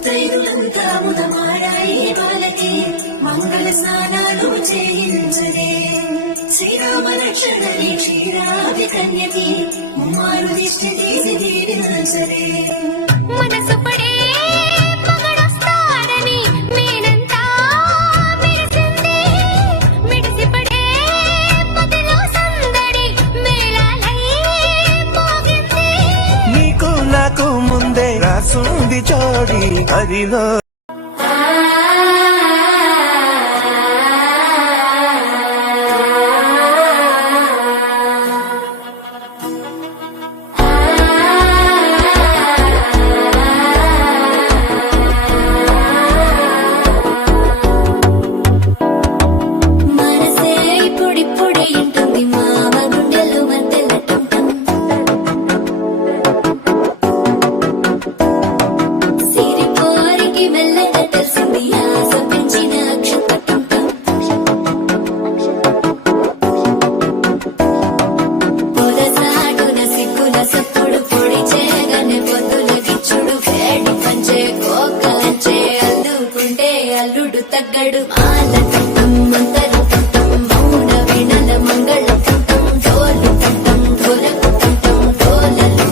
ముత్తైదులంతా ముదమాడాయి బాలకి మంగళ స్నానాలు చేయించరే శ్రీరామ లక్ష్మణి క్షీరాది కన్యకి ముమ్మారు దిష్టి తీసి దీవించరే మనసు పడే మగడొస్తాడని మేనంతా మెరిసింది మిడిసి పడే మదిలో సందడి మేళాలై మోగింది నీకు నాకు ముందే రాసుంది చోడి హరిలో అల్లుడు తగ్గడు ఆలకట్టం మంతరు కట్టం మౌన వీణల మంగళ కట్టం డోలు కట్టం ఢోలకు కట్టం డోలలు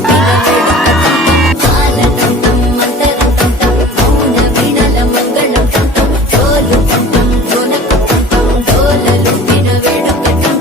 ఆలకట్టం మంతరు కట్టం మౌన వీణల మంగళ కట్టం డోలు కట్టం ఢోలకు కట్టం డోలలు వినవేడు కట్టం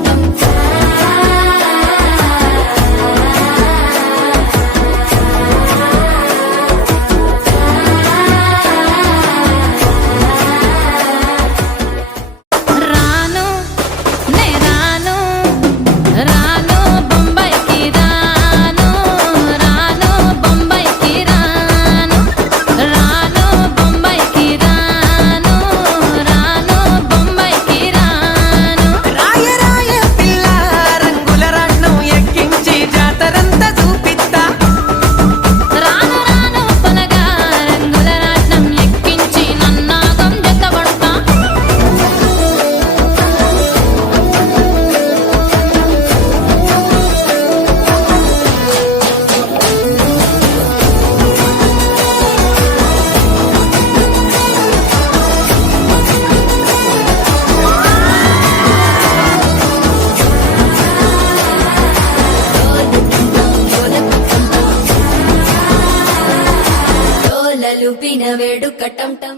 లూపిన వేడు కట్టం టం